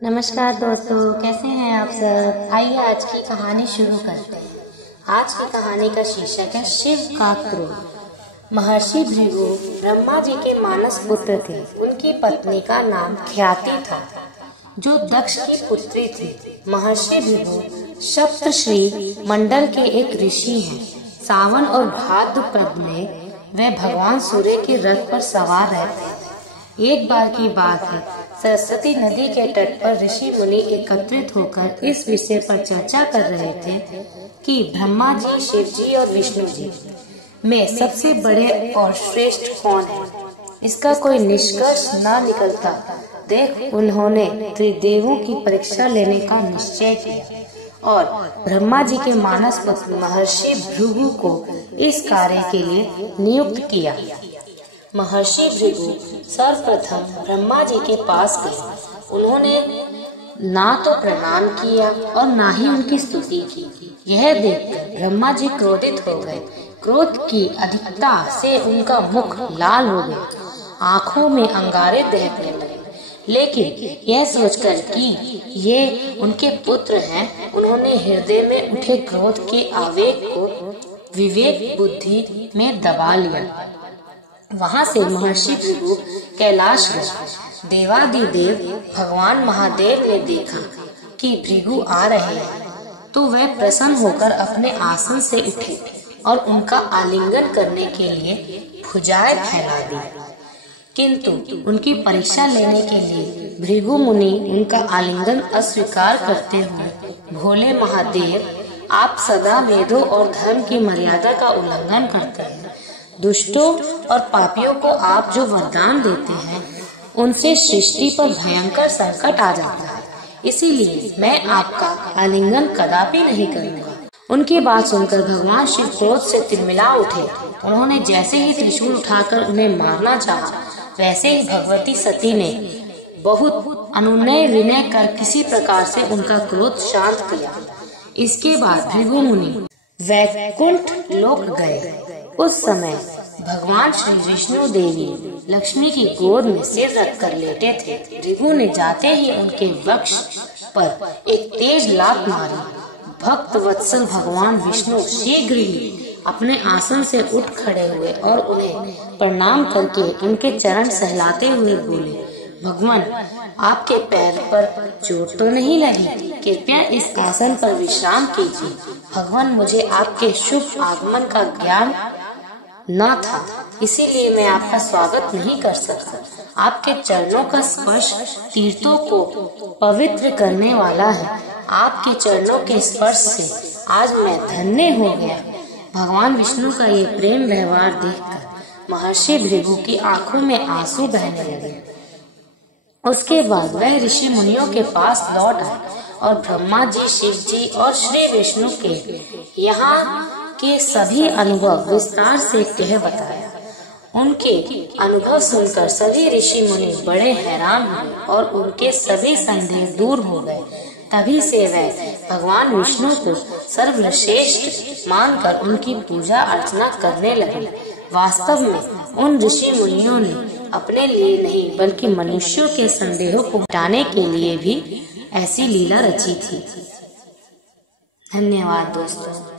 नमस्कार दोस्तों, कैसे हैं आप सब। आइए आज की कहानी शुरू करते हैं। आज की कहानी का शीर्षक है शिव का क्रोध। महर्षि भृगु ब्रह्मा जी के मानस पुत्र थे। उनकी पत्नी का नाम ख्याति था, जो दक्ष की पुत्री थी। महर्षि भृगु सप्तर्षि मंडल के एक ऋषि हैं। सावन और भाद्रपद में वे भगवान सूर्य के रथ पर सवार रहते थे। एक बार की बात है, सरस्वती नदी के तट पर ऋषि मुनि एकत्रित होकर इस विषय पर चर्चा कर रहे थे कि ब्रह्मा जी, शिव जी और विष्णु जी में सबसे बड़े और श्रेष्ठ कौन है। इसका कोई निष्कर्ष न निकलता देख उन्होंने त्रिदेवों की परीक्षा लेने का निश्चय किया और ब्रह्मा जी के मानस पुत्र महर्षि भृगु को इस कार्य के लिए नियुक्त किया। महर्षि भृगु सर्वप्रथम ब्रह्मा जी के पास गए। उन्होंने ना तो प्रणाम किया और ना ही उनकी स्तुति की। यह देखकर ब्रह्मा जी क्रोधित हो गए। क्रोध की अधिकता से उनका मुख लाल हो गया, आंखों में अंगारे दहकने लगे। लेकिन यह सोचकर कि ये उनके पुत्र हैं, उन्होंने हृदय में उठे क्रोध के आवेग को विवेक बुद्धि में दबा लिया। वहां से महर्षि भृगु कैलाश गए। देवादिदेव भगवान महादेव ने देखा कि भृगु आ रहे हैं, तो वह प्रसन्न होकर अपने आसन से उठे और उनका आलिंगन करने के लिए भुजाएं फैला दी। किंतु उनकी परीक्षा लेने के लिए भृगु मुनि उनका आलिंगन अस्वीकार करते हुए, भोले महादेव, आप सदा वेदों और धर्म की मर्यादा का उल्लंघन करते हैं। दुष्टों और पापियों को आप जो वरदान देते हैं, उनसे सृष्टि पर भयंकर संकट आ जाता है। इसीलिए मैं आपका आलिंगन कदापि नहीं करूंगा। उनकी बात सुनकर भगवान शिव क्रोध से तिलमिला उठे। उन्होंने जैसे ही त्रिशूल उठाकर उन्हें मारना चाहा, वैसे ही भगवती सती ने बहुत अनुनय विनय कर किसी प्रकार से उनका क्रोध शांत किया। इसके बाद भृगु मुनि वैकुंठ लोक गए। उस समय भगवान श्री विष्णु देवी लक्ष्मी की गोद में सिर रखकर लेटे थे। भृगु ने जाते ही उनके वक्ष पर एक तेज लात मारी। भक्त वत्सल भगवान विष्णु शीघ्र ही अपने आसन से उठ खड़े हुए और उन्हें प्रणाम करके उनके चरण सहलाते हुए बोले, भगवान, आपके पैर पर चोट तो नहीं लगी? कृपया इस आसन पर विश्राम कीजिए। भगवान, मुझे आपके शुभ आगमन का ज्ञान न था, इसीलिए मैं आपका स्वागत नहीं कर सका। आपके चरणों का स्पर्श तीर्थों को पवित्र करने वाला है। आपके चरणों के स्पर्श से आज मैं धन्य हो गया। भगवान विष्णु का ये प्रेम व्यवहार देखकर महर्षि भृगु की आंखों में आंसू बहने लगे। उसके बाद वह ऋषि मुनियों के पास लौट आए और ब्रह्मा जी, शिव जी और श्री विष्णु के यहाँ के सभी अनुभव विस्तार से कह बताया। उनके अनुभव सुनकर सभी ऋषि मुनि बड़े हैरान हुए और उनके सभी संदेह दूर हो गए। तभी से वह भगवान विष्णु को सर्वश्रेष्ठ मानकर उनकी पूजा अर्चना करने लगे। वास्तव में उन ऋषि मुनियों ने अपने लिए नहीं बल्कि मनुष्यों के संदेहों को हटाने के लिए भी ऐसी लीला रची थी। धन्यवाद दोस्तों।